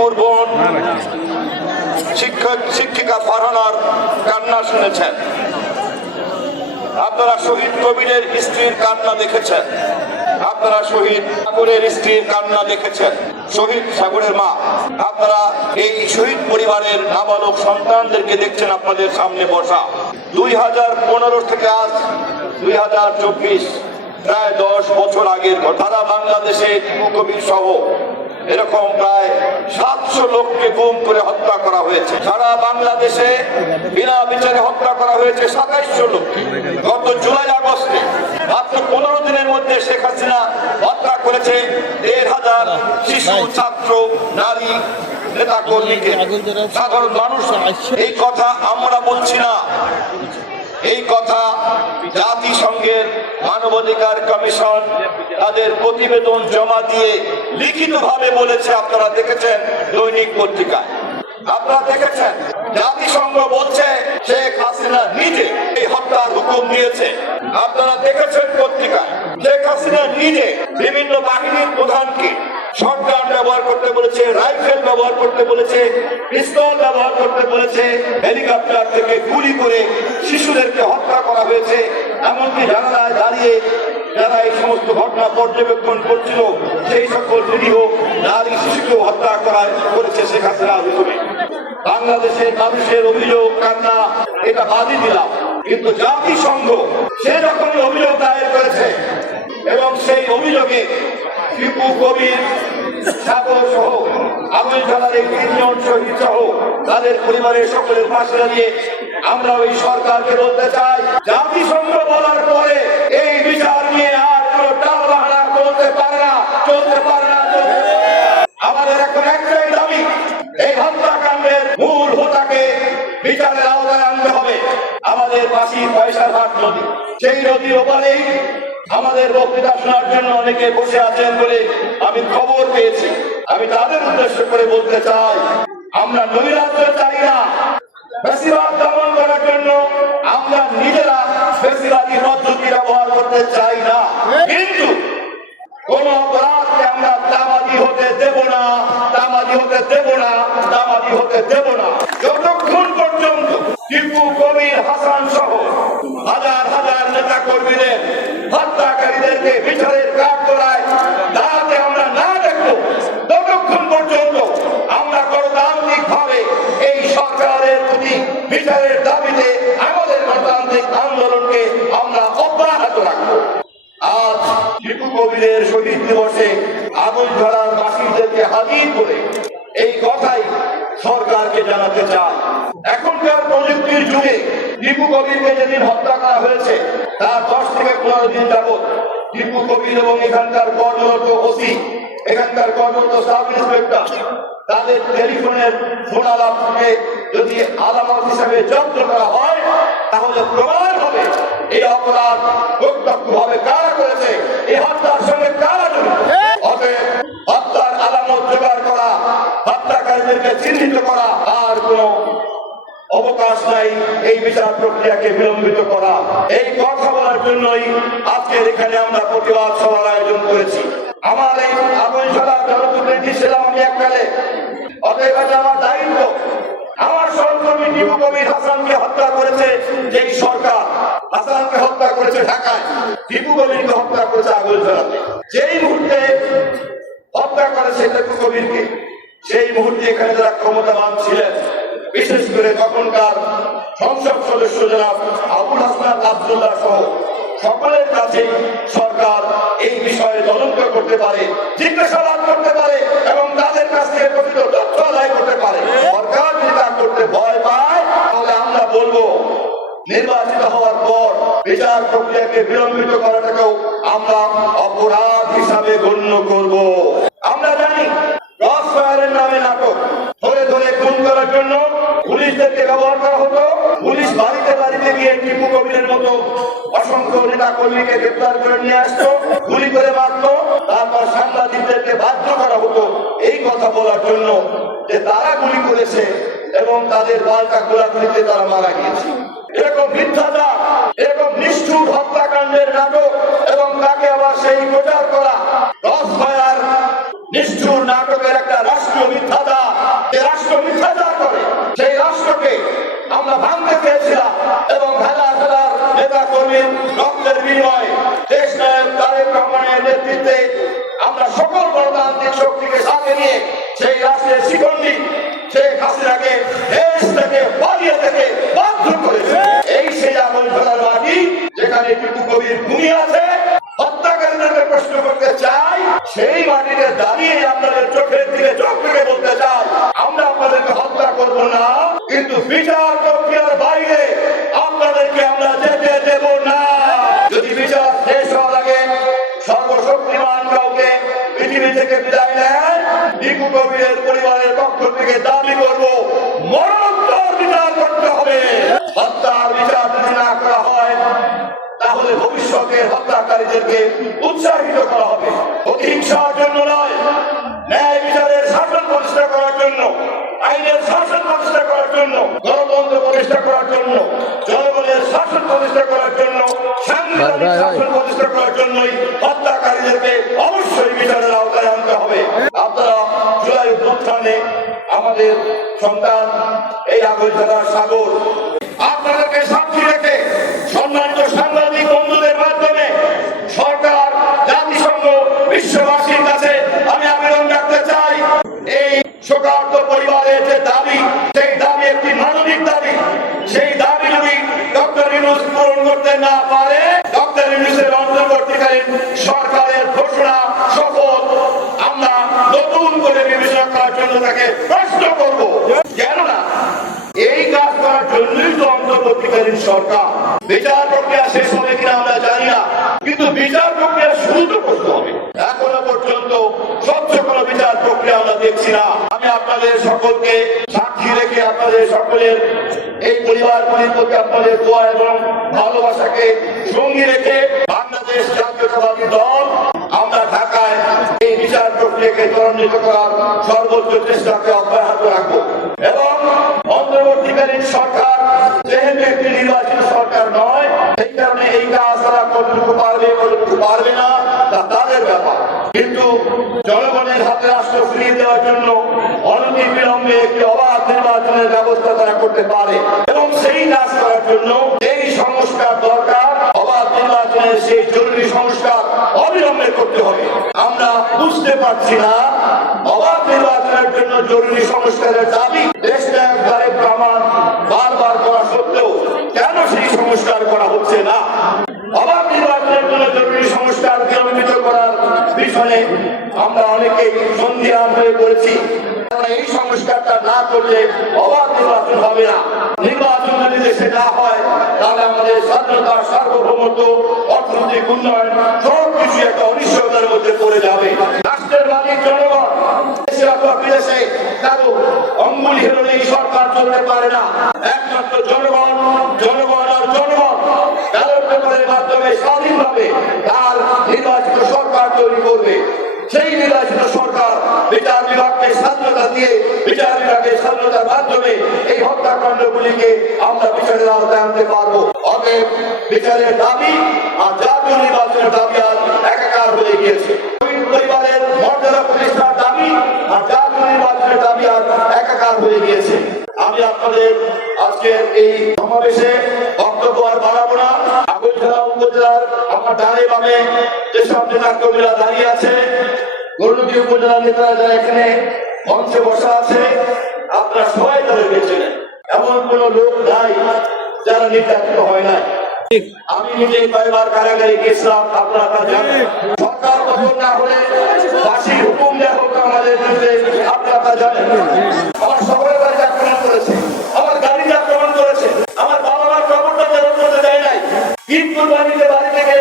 টিপুর বোন শিক্ষক, শিক্ষিকা ফারহানার কান্না শুনেছেন। আপনারা শহীদ কবিরের স্ত্রীর কান্না দেখেছেন। আপনারা শহীদ সাগরের স্ত্রীর কান্না দেখেছেন। শহীদ সাগরের মা, আপনারা এই শহীদ পরিবারের নাবালক সন্তানদেরকে দেখছেন আপনাদের সামনে বসা। দুই হাজার পনেরো থেকে আজ দুই হাজার চব্বিশ, প্রায় দশ বছর আগের ঘটনা। বাংলাদেশে কবির সহ এরকম প্রায় সাতশো লোককে গুম করে হত্যা করা হয়েছে। সারা বাংলাদেশে বিনা বিচারে হত্যা করা হয়েছে সাতাইশশো লোক। গত জুলাই আগস্টে, মাত্র পনেরো দিনের মধ্যে শেখ হাসিনা হত্যা করেছে দেড় হাজার শিশু, ছাত্র, নারী নেতা কর্মীকে সাধারণ মানুষ, এই কথা আমরা বলছি না। এই কথা জাতিসংঘের মানবাধিকার কমিশন তাদের প্রতিবেদন জমা দিয়ে লিখিতভাবে বলেছে, আপনারা দেখেছেন দৈনিক পত্রিকায়। আপনারা দেখেছেন, জাতিসংঘ বলছে শেখ হাসিনা নিজে এই হত্যার হুকুম দিয়েছে। আপনারা দেখেছেন পত্রিকায়, শেখ হাসিনা নিজে বিভিন্ন বাহিনীর প্রধানকে শটগান ব্যবহার করতে বলেছে, রাইফেল ব্যবহার করতে বলেছে, পিস্তল ব্যবহার করতে বলেছে, হেলিকপ্টার থেকে গুলি করে শিশুদেরকে হত্যা করা হয়েছে। এমনকি জানালায় দাঁড়িয়ে যারা এই সমস্ত ঘটনা পর্যবেক্ষণ করছিল, সেই সকল নিরীহ নারী শিশুকেও হত্যা করা করেছে শেখ হাসিনার হুকুমে বাংলাদেশের মানুষের অভিযোগ, কান্না, এটা বাদই দিলাম। কিন্তু জাতিসংঘ সে রকমই অভিযোগ দায়ের করেছে। এবং সেই অভিযোগে টিপু কবির, সাগর সহ আবুল এই তিনজন শহীদ সহ তাদের পরিবারের সকলের পাশে দাঁড়িয়ে আমরা ওই সরকারকে বলতে চাই, জাতিসংঘ বলার পরে এই বিচার নিয়ে আর কোনো টাল বাহানা চলতে পারে না, চলতে পারে না। আমাদের এখন একটাই দাবি, এই হত্যাকাণ্ডের মূল হোতাকে বিচারের আওতায় আনতে হবে। আমাদের পাশি পয়সার হাট নদী, সেই নদীর ওপারেই আমাদের বক্তৃতা শোনার জন্য অনেকে বসে আছেন বলে আমি খবর পেয়েছি। আমি তাদের উদ্দেশ্য করে বলতে চাই, আমরা নৈরাজ্য চাই না। বেশিরভাগ দমন জন্য আমরা নিজেরা বেশিরভাগই পদ্ধতি ব্যবহার করতে চাই না। কিন্তু কোন অপরাধকে আমরা দামাদি হতে দেব না, দামাদি হতে দেব না, দামাদি হতে দেব না। যতক্ষণ পর্যন্ত টিপু কবির হাসান সহ হাজার হাজার নেতা কর্মীদের হত্যাকারীদেরকে বিচারের কাঠ ধরার বাসীদেরকে হাজির করে এই কথাই সরকারকে জানাতে চাই। এখনকার প্রযুক্তির যুগে টিপু কবিরকে যেদিন হত্যা করা হয়েছে, তার দশ থেকে পনেরো দিন যাবৎ টিপু কবির এবং এখানকার কর্মরত ওসি, এখানকার কর্মরত সাব ইন্সপেক্টর, তাদের টেলিফোনের ফোন আলাপকে যদি আলামত হিসাবে জব্দ করা হয়, তাহলে প্রমাণ হবে এই অপরাধ প্রত্যক্ষ ভাবে কারা করেছে, এই হত্যার সঙ্গে কারা জড়িত অতএব হত্যার আলামত জোগাড় করা হত্যাকারীদেরকে চিহ্নিত করা আর কোনো অবকাশ নাই। এই বিচার প্রক্রিয়াকে বিলম্বিত করা। এই কথা বলার জন্যই আজকের এখানে আমরা প্রতিবাদ সভার আয়োজন করেছি। আমার এই আগুন সভার জনপ্রতিনিধি ছিলাম আমি এককালে। অতএব আমার দায়িত্ব। আমার সহকর্মী টিপু কবির হাসানকে হত্যা করেছে যেই সরকার। হাসানকে হত্যা করেছে ঢাকায়। টিপু কবিরকে হত্যা করেছে আগরতলাতে যেই মুহূর্তে হত্যা করেছে টিপু কবিরকে সেই মুহূর্তে এখানে যারা ক্ষমতাবান ছিলেন, বিশেষ করে তখনকার সংসদ সদস্য জনাব আবুল হাসনাত আবদুল্লাহ সহ, সকলের কাছে সরকার এই বিষয়ে তদন্ত করতে পারে জিজ্ঞাসাবাদ করতে পারে এবং তাদের কাছ থেকে প্রকৃত তথ্য আদায় করতে পারে। সরকার যদি তা করতে ভয় পায়, তাহলে আমরা বলব, নির্বাচিত হওয়ার পর বিচার প্রক্রিয়াকে বিলম্বিত করাটাকেও আমরা অপরাধ হিসাবে গণ্য করব। পুলিশদেরকে ব্যবহার করা হতো। পুলিশ বাড়িতে বাড়িতে গিয়ে টিপু কবিরের মতো অসংখ্য নেতা কর্মীকে গ্রেপ্তার করে নিয়ে আসতো, গুলি করে মারতো, তারপর সাংবাদিকদেরকে বাধ্য করা হতো এই কথা বলার জন্য যে তারা গুলি করেছে এবং তাদের পাল্টা গোলাগুলিতে তারা মারা গিয়েছে। এরকম মিথ্যাচার, এরকম নিষ্ঠুর হত্যাকাণ্ডের নাটক এবং তাকে আবার সেই প্রচার করা ক্রস ফায়ার নিষ্ঠুর নাটকের একটা রাষ্ট্রীয় মিথ্যাচার নেতৃত্বে আমরা সকল গণতান্ত্রিক শক্তিকে সাথে নিয়ে সেই রাষ্ট্রের শিকন্ডি শেখ হাসিনাকে দেশ থেকে পালিয়ে থেকে বাধ্য করেছে। এই সেই আমল ফেলার মাটি যেখানে টিপু কবির ভূমি আছে হত্যাকারীদেরকে উৎসাহিত করা হবে প্রতিহিংসার জন্য নয় ন্যায় বিচারের শাসন প্রতিষ্ঠা করার জন্য আইনের শাসন প্রতিষ্ঠা করার জন্য গণতন্ত্র প্রতিষ্ঠা করার জন্য জনগণের শাসন প্রতিষ্ঠা করার জন্য সাংবিধানিক। শাসন প্রতিষ্ঠা করার জন্যই হত্যাকারীদেরকে অবশ্যই বিচারের আওতায় আনতে হবে আপনারা জুলাই উত্থানে আমাদের সন্তান এই আগরতলার সাগর আপনাদেরকে আপনাদের সকলের এই পরিবারগুলির প্রতি আপনাদের দোয়া এবং ভালোবাসাকে সঙ্গী রেখে বাংলাদেশ জাতীয়তাবাদী দল আমরা ঢাকায় এই বিচার প্রক্রিয়াকে ত্বরান্বিত করার সর্বোচ্চ চেষ্টাকে অব্যাহত রাখব। এবং অন্তর্বর্তীকালীন সরকার যেহেতু একটি নির্বাচিত সরকার নয়, সেই কারণে এই কাজ তারা কতটুকু পারবে কতটুকু পারবে না, তা তাদের ব্যাপার। কিন্তু জনগণের হাতে রাষ্ট্র ফিরিয়ে দেওয়ার জন্য একটি অবাধ নির্বাচনের ব্যবস্থা তারা করতে পারে। এবং সেই কাজ করার জন্য সংস্কার দরকার, অবাধ নির্বাচনের সেই জরুরি সংস্কার অবিলম্বে করতে হবে। আমরা বুঝতে পারছি না অবাধ নির্বাচনের জন্য জরুরি সংস্কারের দাবি তারেক বারবার করা সত্ত্বেও কেন সেই সংস্কার করা হচ্ছে না? অবাধ নির্বাচনের জন্য জরুরি সংস্কার বিলম্বিত করার পিছনে আমরা অনেকেই সন্ধিহান হয়ে পড়েছি। কারণ এই সংস্কারটা না করলে অবাধ নির্বাচন হবে না। নির্বাচন যদি দেশে না হয়, তাহলে আমাদের স্বাধীনতা, সার্বভৌমত্ব, অর্থনৈতিক উন্নয়ন সব কিছু একটা অনিশ্চয়তার মধ্যে পড়ে যাবে। রাষ্ট্রের মালিক জনগণ, দেশে অথবা বিদেশে অঙ্গুল এই সরকার চলতে পারে না। একমাত্র জনগণ জনগণ আর জনগণ ব্যালট পেপারের মাধ্যমে স্বাধীনভাবে তার নির্বাচিত সরকার তৈরি করবে। সেই নির্বাচিত সরকার বিচার বিভাগকে স্বাধীনতা দিয়ে, বিচার বিভাগের স্বাধীনতার মাধ্যমে এই হত্যাকাণ্ডগুলিকে আমরা বিচারের আওতায় আনতে পারব। অতএব বিচারের দাবি আর জাতীয় নির্বাচনের দাবি আজ একাকার হয়ে গিয়েছে। পরিবারের মর্যাদা প্রতিষ্ঠার দাবি আর জাতীয় নির্বাচনের দাবি একাকার হয়ে গিয়েছে। আমি আপনাদের আজকের এই সমাবেশে বক্তব্য আর বাড়াবো না। উপজেলার আমার ডানে বামে যেসব নেতা কর্মীরা দাঁড়িয়ে আছে গরুটি উপজেলার নেতারা যারা এখানে মঞ্চে বসা আছে, আপনারা সবাই তাদেরকে চেনেন এমন কোন লোক নাই যারা নির্যাতিত হয় নাই। আমি নিজে কয়েকবার কারাগারে গেছিলাম আপনারা তা জানেন। সরকার পতন না হলে ফাঁসির হুকুম দেওয়া হোক আমাদের বিরুদ্ধে, আপনারা তা জানেন। আমার সকলের বাড়িতে আক্রমণ করেছে, আমার গাড়িতে আক্রমণ করেছে, আমার বাবা মার কবরটা জেরত করতে দেয় নাই। ঈদ কুরবানিতে বাড়ি থেকে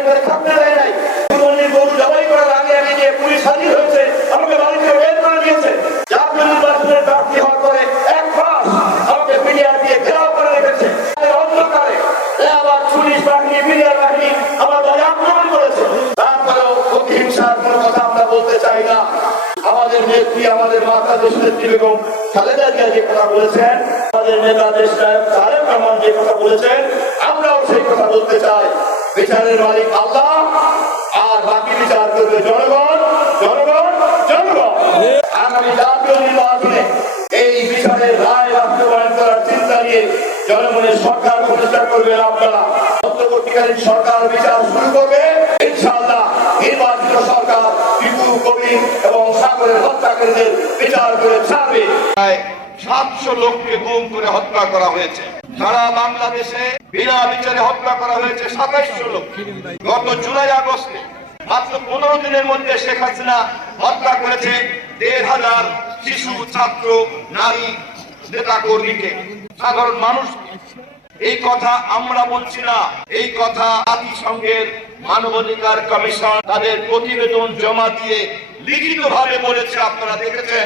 আমাদের আমাদের মাতা দেশ বেগম খালেদা জিয়া কথা বলেছেন। আমাদের নেতা দেশ তারেক রহমান যে কথা বলেছেন। আমরাও সেই কথা বলতে চাই। বিচারের মালিক আল্লাহ, আর বাকি বিচার করবে জনগণ। জনগণ এই বিচারের রায় বাস্তবায়ন করার চিন্তা জনগণের সরকার প্রতিষ্ঠা করবেন আপনারা। সরকার বিচার শুরু করবে। ইনশাআল্লাহ নির্বাচিত সরকার বিপুল কবির এবং সাগরের হত্যাকারীদের বিচার করে ছাড়বে। সাতশো লোককে গুম করে হত্যা করা হয়েছে। সারা বাংলাদেশে বিনা বিচারে হত্যা করা হয়েছে সাতাইশশো লোক। গত জুলাই আগস্টে, মাত্র পনেরো দিনের মধ্যে শেখ হাসিনা হত্যা করেছে দেড় হাজার শিশু, ছাত্র, নারী নেতা কর্মীকে সাধারণ মানুষ এই কথা আমরা বলছি না। এই কথা জাতিসংঘের মানবাধিকার কমিশন তাদের প্রতিবেদন জমা দিয়ে লিখিত ভাবে বলেছে, আপনারা দেখেছেন?